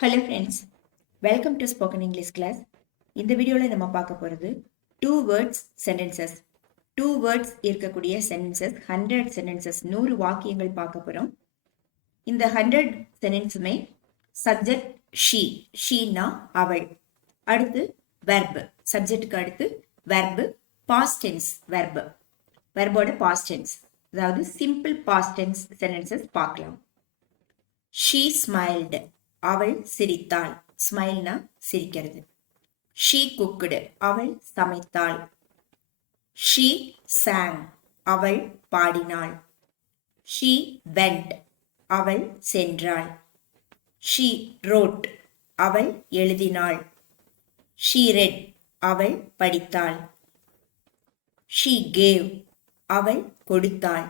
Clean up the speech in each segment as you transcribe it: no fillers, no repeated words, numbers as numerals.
Hello friends, welcome to spoken English class. இந்த வீடியோவில் நம்ம பார்க்க போகிறது 2 வேர்ட்ஸ் சென்டென்சஸ். 2 வேர்ட்ஸ் இருக்கக்கூடிய சென்டென்சஸ் 100 சென்டென்சஸ் 100 வாக்கியங்கள் பார்க்க போகிறோம். இந்த 100 சென்டென்ஸுமே சப்ஜெக்ட் ஷீனா அவள். அடுத்து வெர்பு, சப்ஜெக்டுக்கு அடுத்து வெர்பு, பாஸ்ட் டென்ஸ் வெர்பு, வெர்போட பாஸ்ட் டென்ஸ், அதாவது சிம்பிள் பாஸ்ட் டென்ஸ் சென்டென்சஸ் பார்க்கலாம். ஷீ ஸ்மைல்டு, அவள் சிரித்தாள். ஸ்மைல்னா சிரிக்கிறது. ஷீ குக்குடு, அவள் சமைத்தாள். ஷீ சாங், அவள் பாடினாள். ஷீ வெண்ட், அவள் சென்றாள். ஷீ ரோட், அவள் எழுதினாள். ஷீ ரெட், அவள் படித்தாள். ஷீ கேவ், அவள் கொடுத்தாள்.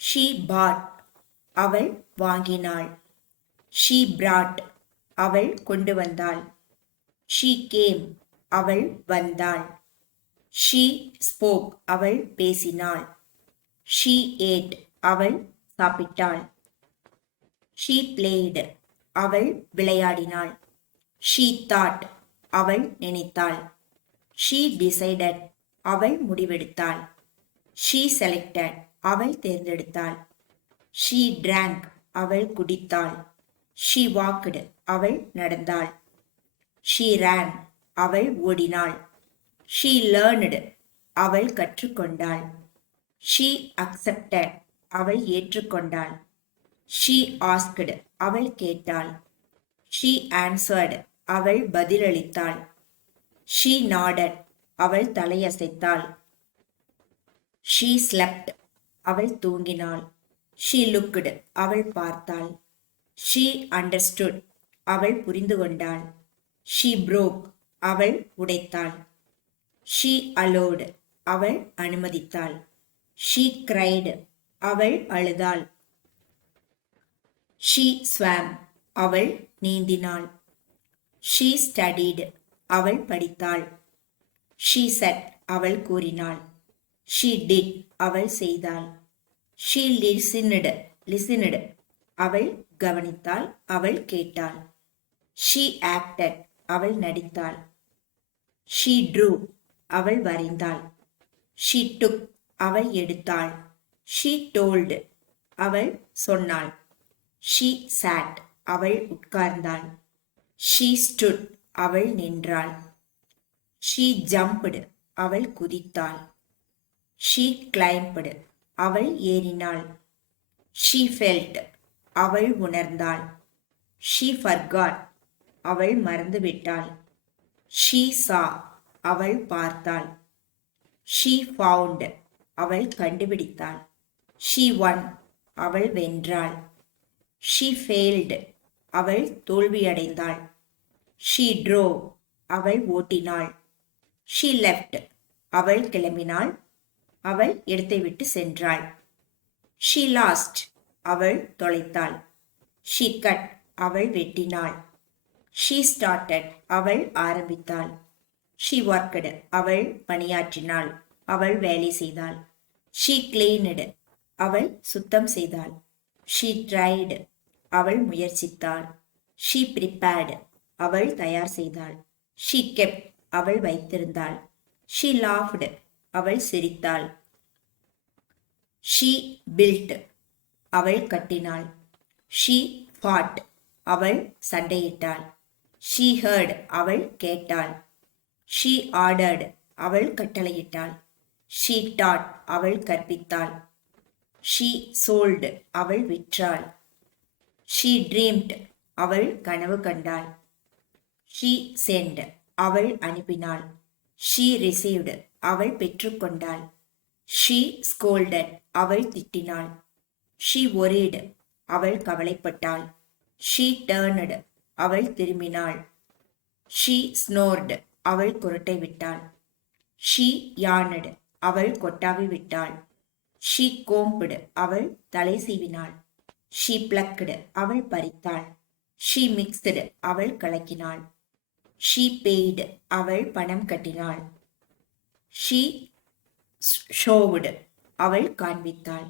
ஷீ பாட், அவள் வாங்கினாள். ஷீ பிராட், அவள் கொண்டு வந்தாள். ஷீ கேம், அவள் வந்தாள். ஷீ ஸ்போக், அவள் பேசினாள். ஷீ ஏட், அவள் சாப்பிட்டாள். ஷீ பிளேடு, அவள் விளையாடினாள். ஷீ தாட், அவள் நினைத்தாள். ஷீ டிசைடட், அவள் முடிவெடுத்தாள். ஷீ செலக்டட், அவள் தேர்ந்தெடுத்தாள். ஷீ டிராங்க், அவள் குடித்தாள். ஷீ வாக்டு, அவள் நடந்தாள். ஷீ ரேன், அவள் ஓடினாள். ஷீ லேர்ன்டு, அவள் கற்றுக்கொண்டாள். ஷீ அக்செப்டட், அவள் ஏற்றுக்கொண்டாள். ஷீ ஆஸ்க்டு, அவள் கேட்டாள். ஷீ ஆன்சர்டு, அவள் பதிலளித்தாள். ஷீ நாடட், அவள் தலையசைத்தாள். ஷீ ஸ்லெப்ட், அவள் தூங்கினாள். ஷீ லுக்டு, அவள் பார்த்தாள். ஷீ அண்டர்ஸ்டுட், அவள் புரிந்து கொண்டாள். ஷீ புரோக், அவள் உடைத்தாள். ஷீ அலோடு, அவள் அனுமதித்தாள். ஷீ கிரைடு, அவள் அழுதாள். ஷீ ஸ்வாம், அவள் நீந்தினாள். ஷீ ஸ்டடீடு, அவள் படித்தாள். ஷீ செட், அவள் கூறினாள். ஷீ டிட், அவள் செய்தாள். ஷீ லிசனடு, அவள் கவனித்தாள், அவள் கேட்டாள். ஷீ ஆக்டட், அவள் நடித்தாள். ஷீ ட்ரூ, அவள் வரைந்தாள். ஷீ டுக், அவள் எடுத்தாள். ஷீ டோல்டு, அவள் சொன்னாள். ஷீ சாட், அவள் உட்கார்ந்தாள். ஷீ ஸ்டுட், அவள் நின்றாள். ஷீ ஜம்ப்டு, அவள் குதித்தாள். ஷீ கிளைம்படு, அவள் ஏறினாள். ஷீ ஃபெல்ட், அவள் உணர்ந்தாள். ஷீ ஃபர்காட், அவள் மறந்துவிட்டாள். ஷீ சா, அவள் பார்த்தாள். ஷீ ஃபவுண்ட், அவள் கண்டுபிடித்தாள். ஷீ ஒன், அவள் வென்றாள். ஷீ ஃபெயில்டு, அவள் தோல்வியடைந்தாள். ஷீ ட்ரோவ், அவள் ஓட்டினாள். ஷீ லெஃப்ட், அவள் கிளம்பினாள். அவள் இடத்தை விட்டு சென்றாள். ஷீ லாஸ்ட், அவள் தொலைத்தாள். ஷீ கட், அவள் வெட்டினாள். ஷீ ஸ்டார்டட், அவள் ஆரம்பித்தாள். ஷீ ஒர்க்டு, அவள் பணியாற்றினாள், அவள் வேலை செய்தாள். ஷீ கிளீன்டு, அவள் சுத்தம் செய்தாள். ஷீ ட்ரைடு, அவள் முயற்சித்தாள். ஷீ ப்ரிப்பேர்டு, அவள் தயார் செய்தாள். ஷீ கெப்ட், அவள் வைத்திருந்தாள். ஷீ லாஃப்டு, அவள் சிரித்தாள். ஷீ பில்ட், அவள் கட்டினாள். ஷீ ஃபாட், அவள் சண்டையிட்டாள். ஷீ ஹர்ட், அவள் கேட்டாள். ஷீ ஆர்டர்டு, அவள் கட்டளையிட்டாள். ஷீ டாட், அவள் கற்பித்தாள். ஷீ சோல்டு, அவள் விற்றாள். ஷீ ட்ரீம்ட், அவள் கனவு கண்டாள். ஷீ சென்ட், அவள் அனுப்பினாள். ஷீ ரிசீவ்டு, அவள் பெற்றுக்கொண்டாள். ஷீ ஸ்கோல்டட், அவள் திட்டினாள். ஷீ ஒரீடு, அவள் கவலைப்பட்டாள். ஷீ டர்ன்டு, அவள் திரும்பினாள். ஷீ ஸ்னோர்டு, அவள் குரட்டை விட்டாள். ஷீ யானடு, அவள் கொட்டாவி விட்டாள். ஷீ கோம்புடு, அவள் தலை சீவினாள். ஷீ பிளக்டு, அவள் பறித்தாள். ஷீ மிக்ஸ்டு, அவள் கலக்கினாள். ஷீ பெய்டு, அவள் பணம் கட்டினாள். ஷீ ஷோவுடு, அவள் காண்பித்தாள்.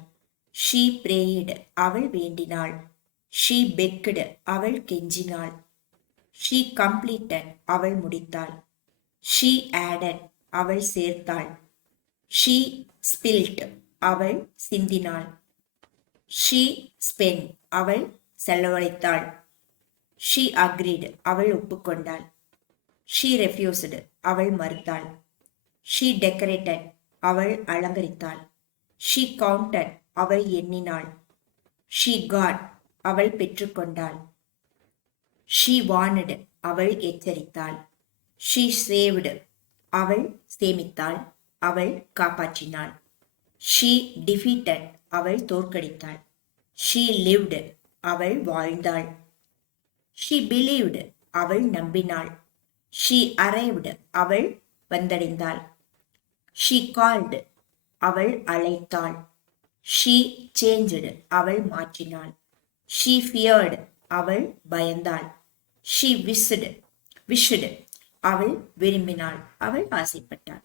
ஷீ பிரேயிடு, அவள் வேண்டினாள். ஷீ பெக்டு, அவள் கெஞ்சினாள். She completed. அவள் முடித்தாள். She added. அவள் சேர்த்தாள். She spilt. அவள் சிந்தினாள். She spent. அவள் செலவழித்தாள். She agreed. அவள் ஒப்புக்கொண்டாள். She refused. அவள் மறுத்தாள். She decorated. அவள் அலங்கரித்தாள். She counted. அவள் எண்ணினாள். She got. அவள் பெற்றுக்கொண்டாள். She warned. அவள் எச்சரித்தாள். She saved. அவள் சேமித்தாள். அவள் காப்பாற்றினாள். She defeated. அவள் தோற்கடித்தாள். She lived. அவள் வாழ்ந்தாள். She believed. அவள் நம்பினாள். She arrived. அவள் வந்தடைந்தாள். She called. அவள் அழைத்தாள். She changed. அவள் மாற்றினாள். She feared. அவள் பயந்தாள். She wished. அவள் விரும்பினாள். அவள் ஆசைப்பட்டாள்.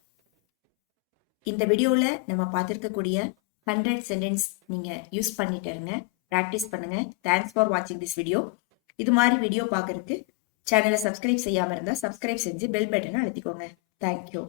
இந்த வீடியோவில் நம்ம பார்த்துருக்கக்கூடிய 100 சென்டென்ஸ் நீங்கள் யூஸ் பண்ணிட்டு இருங்க, ப்ராக்டிஸ் பண்ணுங்க. தேங்க்ஸ் ஃபார் வாட்சிங் திஸ் வீடியோ. இது மாதிரி வீடியோ பார்க்கறதுக்கு சேனலை சப்ஸ்கிரைப் செய்யாமல் இருந்தால் சப்ஸ்கிரைப் செஞ்சு பெல் பட்டனை அழுத்திக்கோங்க. தேங்க்யூ.